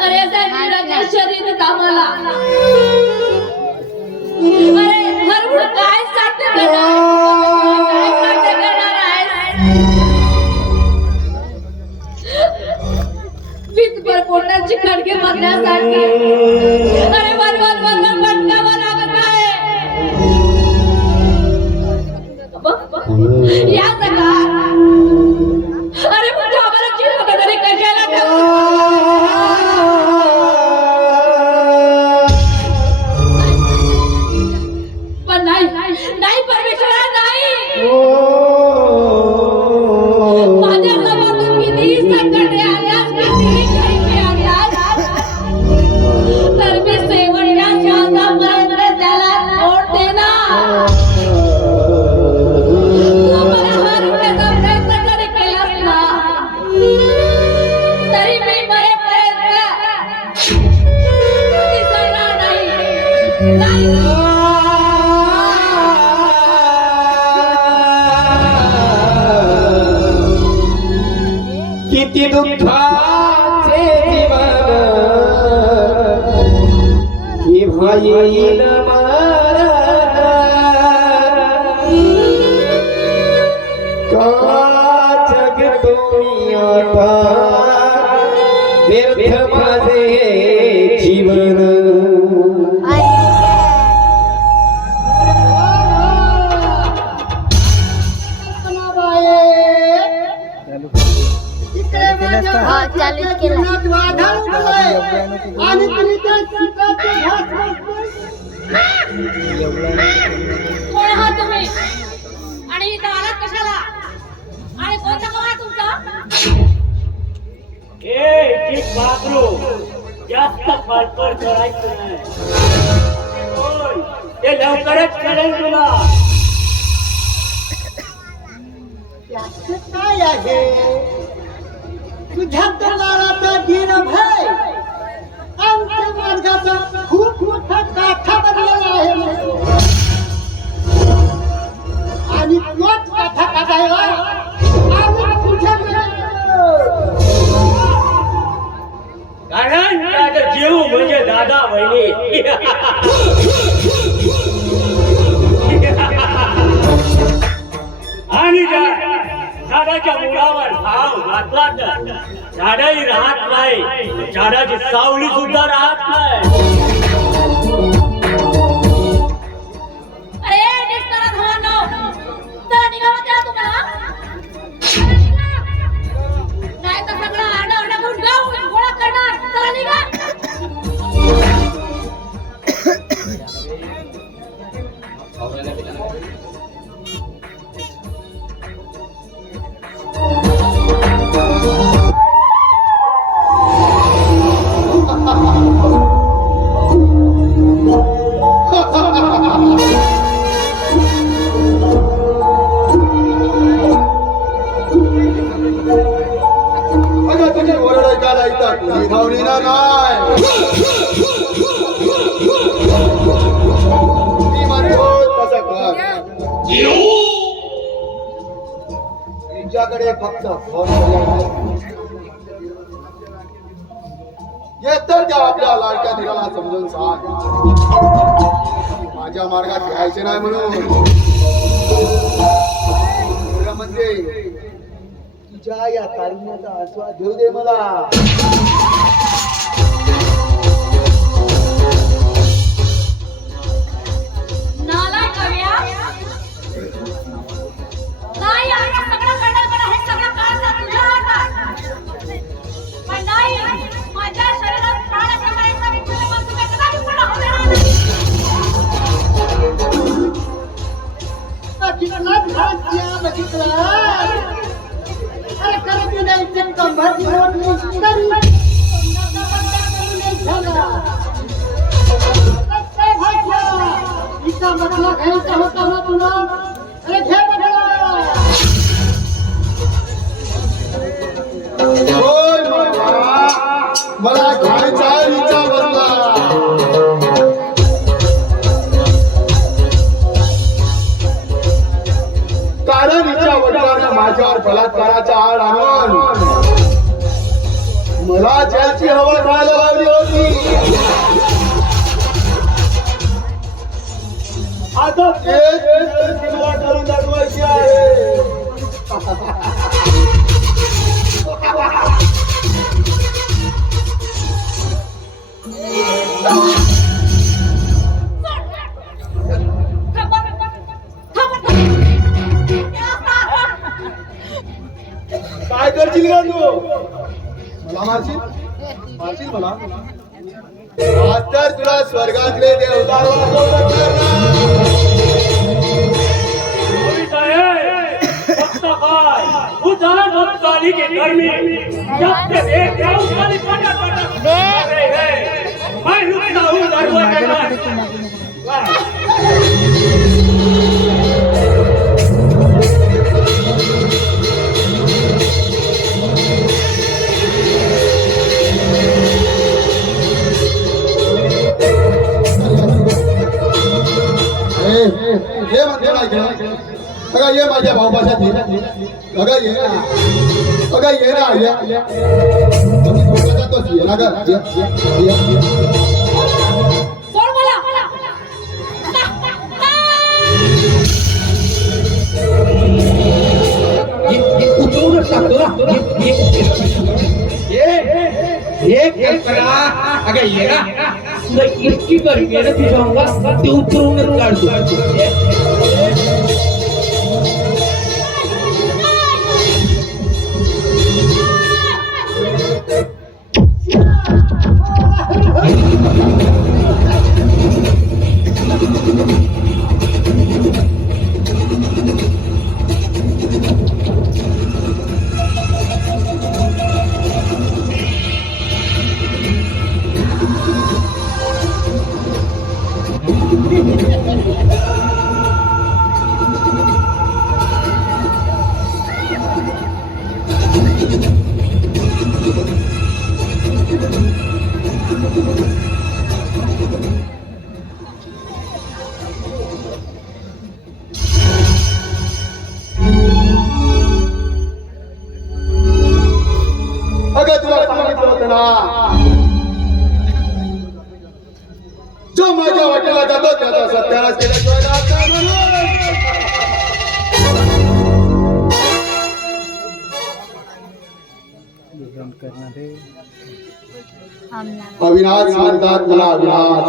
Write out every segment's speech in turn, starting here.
अरे त्या शरीर कामाला अरे हरवून काय साध्य करणार आहेस विधभर पोटाची खडके भरण्यासाठी अरे वरवर भटकावं लागत आहे या जगात अरे मग आम्हाला जीव तरी कशाला पण नाही परमेश्वरा नाही माझ्या समोर किती संकटे आल्यास किती कैफे आल्यास तर मी शेवटच्या श्वासापर्यंत त्याला तोड देणार तू मला हरवण्याचा प्रयत्न जरी केलास ना तरी मी मरेपर्यंत विसरणार नाही किती दुःखाचे जीवन केव्हा येईल मरण का जग तुम्ही आता व्यर्थ माझे जीवन चालूच केला आणि तुम्ही त्या सुखाचे घास कोण आहात तुम्ही आणि इथं आलात कशाला आणि कोणता गाव आहे तुमचा ए बाबरू जास्त फाडफड करायचं नाही होय, ते लवकरच करेल तुला याचं काय आहे तुझ्या तलवाराचा धीर भय आमच्या मार्गाचा खूप मोठा काठा बनलेला आहे आणि तोच काठा काढायला आम्ही तुझ्याकडे कारण त्याचा जीव म्हणजे दादा बहिणी आणि झाडाच्या मुळावर भाव घातला तर झाडही राहत नाही झाडाची सावली सुद्धा राहत नाही अरे नीट करा भावांनो चला निघावं द्या तुम्हाला नाही तर सगळं आरडा करून गाव गोळा करणार चला निघा तुझी ओरड ऐकायला येतात तुझी धावणीला नाही मी म्हणतो तसं कर तुझ्याकडे फक्त फोन ये तर त्या आपल्या लाडक्या दिलाला समजून सांग माझ्या मार्गात घ्यायचे नाही म्हणून म्हणजे तुझ्या या कारुण्याचा आस्वाद घेऊ दे मला नालायक कव्या नाही आता सगळं करणार हे सगळं करायचं तुझ्या हातात पण नाही माझ्या शरीरात प्राण ठेवायचा मी तुझ्या मनसुबे कदापि पूर्ण होणार नाही कितना भाग्य बघितलं अरे करत नाही चक्क भरती होत नाही तरी काय भाग्य इथं म्हटलं घ्यायचं होतं ना तुला अरे घे म्हटलं मला घ्यायचा विचार बदला आता तेच परिस्थिती मला करून दाखवायची आहे. काय करशील का तू? मला मारशील? मारशील मला? आज तर तुला स्वर्गातले देवता वाचवतात ना. फक्त काय उदार भक्ताली के घर में जब से देख रहा हूँ खाली पटा मैं रुकता हूँ दरवाजे पर हे म्हणते नाही बघा ये माझ्या भाऊपाशात बघा ये ना बघा ये ना ये जातोच ये ना ग सोड मला उतरूनच टाकतो ना ये कल्पना अगं ये ना तुला इतकी गर्मी आहे ना तुझ्या अंगात ते उतरूनच काढतो अगं तुला सांगितलं होतं ना जो माझ्या वाटेला जातो त्याचा सत्यानाश केल्याशिवाय राहत नाही म्हणून. अविनाश म्हणतात मला अविनाश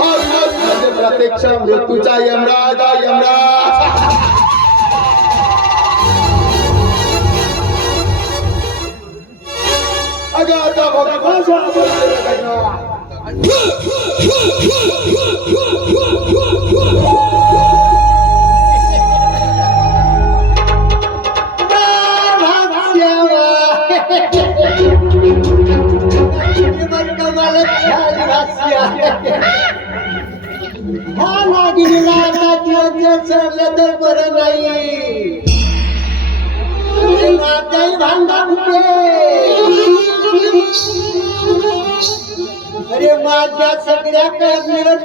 अविनाश म्हणजे प्रत्यक्ष मृत्यूचा यमराज यमराज. अगं आता तर बरं नाही भांडा अरे माझ्या सगळ्या मिळत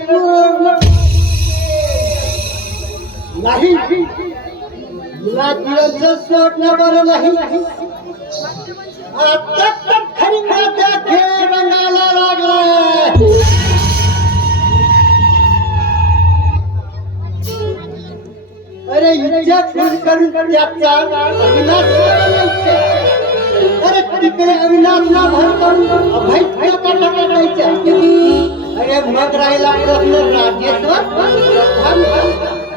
नाही तुला दिवस सोडणं बरं नाही. आता तर खरी माझा खेळ रंगाला लागला. अरे इच्छा करून त्याचा अविनाश अरे तिकडे अविनाशला भर करून अभय टाकायच्या. अरे मग राहिला प्रश्न राजेश्वर.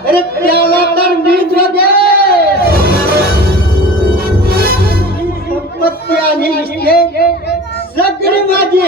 अरे त्याला तर मीच वगे संपत्ती आणि इष्टे सगळी माझी.